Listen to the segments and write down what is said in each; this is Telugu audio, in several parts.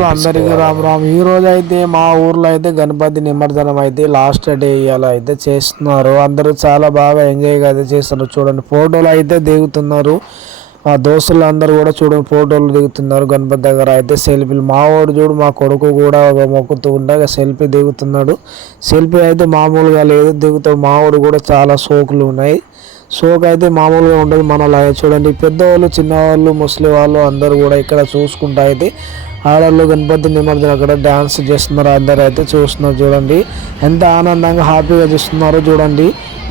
మిత్రులు అందరికీ రామ్ రామ్. ఈ రోజు అయితే మా ఊర్లో అయితే గణపతి నిమజ్జనం అయితే లాస్ట్ డే ఇవాళ అయితే చేస్తున్నారు. అందరూ చాలా బాగా ఎంజాయ్ అయితే చేస్తున్నారు. చూడండి ఫోటోలు అయితే దిగుతున్నారు. మా దోస్తులు అందరూ కూడా చూడండి ఫోటోలు దిగుతున్నారు. గణపతి దగ్గర అయితే సెల్ఫీలు. మా వాడు చూడు, మా కొడుకు కూడా మొక్కుతూ ఉండగా సెల్ఫీ దిగుతున్నాడు. సెల్ఫీ అయితే మామూలుగా లేదు, దిగుతాడు. మా వాడు కూడా చాలా సోకులు ఉన్నాయి. సోక్ అయితే మామూలుగా ఉండదు మనలాగే. చూడండి పెద్దవాళ్ళు, చిన్నవాళ్ళు, ముసలి వాళ్ళు అందరూ కూడా ఇక్కడ చూసుకుంటా అయితే ఆడవాళ్ళు గణపతి నిమజ్జనం అక్కడ డ్యాన్స్ చేస్తున్నారు. అందరూ అయితే చూస్తున్నారు. చూడండి ఎంత ఆనందంగా హ్యాపీగా చూస్తున్నారో చూడండి.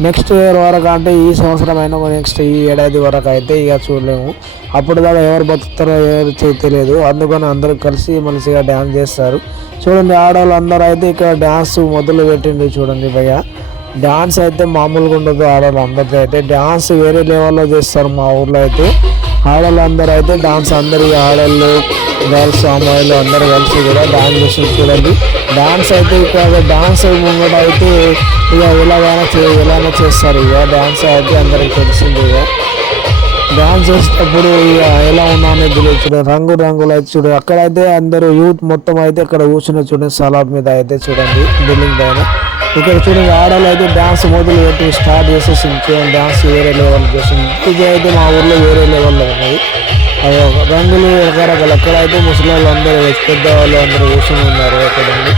నెక్స్ట్ ఇయర్ వరకు అంటే ఈ సంవత్సరం అయినా నెక్స్ట్ ఈ ఏడాది వరకు అయితే ఇక చూడలేము. అప్పుడు దాకా ఎవరు బతుకుతారో ఎవరు తెలియదు. అందుకని అందరూ కలిసి మంచిగా డ్యాన్స్ చేస్తారు. చూడండి ఆడవాళ్ళు అందరూ అయితే ఇక్కడ డ్యాన్స్ మొదలు పెట్టింది. చూడండి భయ్య డ్యాన్స్ అయితే మామూలుగా ఉండదు. ఆడవాళ్ళు అందరితో అయితే డ్యాన్స్ వేరే లెవెల్లో చేస్తారు. మా ఊర్లో అయితే ఆడవాళ్ళు అందరూ అయితే డాన్స్, అందరు ఆడవాళ్ళు, గర్ల్స్, అమ్మాయిలు అందరూ కలిసి కూడా డాన్స్ చేస్తారు. చూడండి డాన్స్ అయితే ఇక్కడ డాన్స్ ముంగట అయితే ఇక ఎలాగైనా చేస్తారు. ఇక డాన్స్ అయితే అందరికి తెలిసింది. ఇక డాన్స్ చేసేటప్పుడు ఇక ఎలా ఉన్నా అనేది తెలియదు. చూడండి రంగు రంగులు అయితే చూడండి. అక్కడైతే అందరూ యూత్ మొత్తం అయితే ఇక్కడ కూర్చుని చూడండి సలాబ్ మీద అయితే చూడండి బిల్డింగ్ పైన. ఇక్కడ చూడండి ఆడవాళ్ళు అయితే డ్యాన్స్ మొదలు పెట్టి స్టార్ట్ చేసేసింది. చూడండి డ్యాన్స్ వేరే లెవెల్ చేసింది. ఇది అయితే మా ఊర్లో వేరే లెవెల్లో ఉన్నది. రంగులు రకరకాల. ఎక్కడైతే ముసలి వాళ్ళు అందరూ, పెద్దవాళ్ళు అందరూ కూర్చొని ఉన్నారు. ఎక్కడండి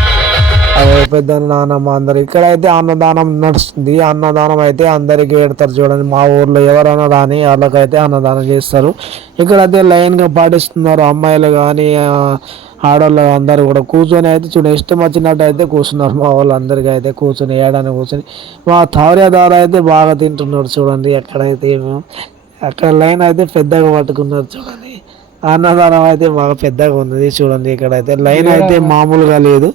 పెద్ద నాన్నమ్మ అందరు. ఇక్కడైతే అన్నదానం నడుస్తుంది. అన్నదానం అయితే అందరికీ పెడతారు. చూడండి మా ఊర్లో ఎవరైనా రాని వాళ్ళకైతే అన్నదానం చేస్తారు. ఇక్కడైతే లైన్గా పాటిస్తున్నారు. అమ్మాయిలు కానీ ఆడవాళ్ళు అందరూ కూడా కూర్చొని అయితే చూడండి ఇష్టం వచ్చినట్టు అయితే కూర్చున్నారు. మా వాళ్ళు అందరికీ అయితే కూర్చొని ఏడాన్ని కూర్చొని మా తార్యాదారు అయితే బాగా తింటున్నాడు. చూడండి ఎక్కడైతే అక్కడ లైన్ అయితే పెద్దగా పట్టుకున్నారు. చూడండి అన్నదానం అయితే బాగా పెద్దగా ఉన్నది. చూడండి ఇక్కడైతే లైన్ అయితే మామూలుగా లేదు.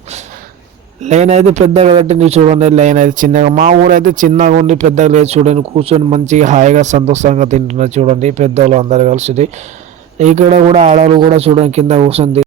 లైన్ అయితే పెద్దగా కట్టింది. చూడండి లైన్ అయితే చిన్నగా. మా ఊరు అయితే చిన్నగా ఉండి పెద్దగా లేదు. చూడండి కూర్చొని మంచిగా హాయిగా సంతోషంగా తింటున్నారు. చూడండి పెద్దవాళ్ళు అందరు కలిసి. ఇక్కడ కూడా ఆడవాళ్ళు కూడా చూడండి కింద కూర్చొని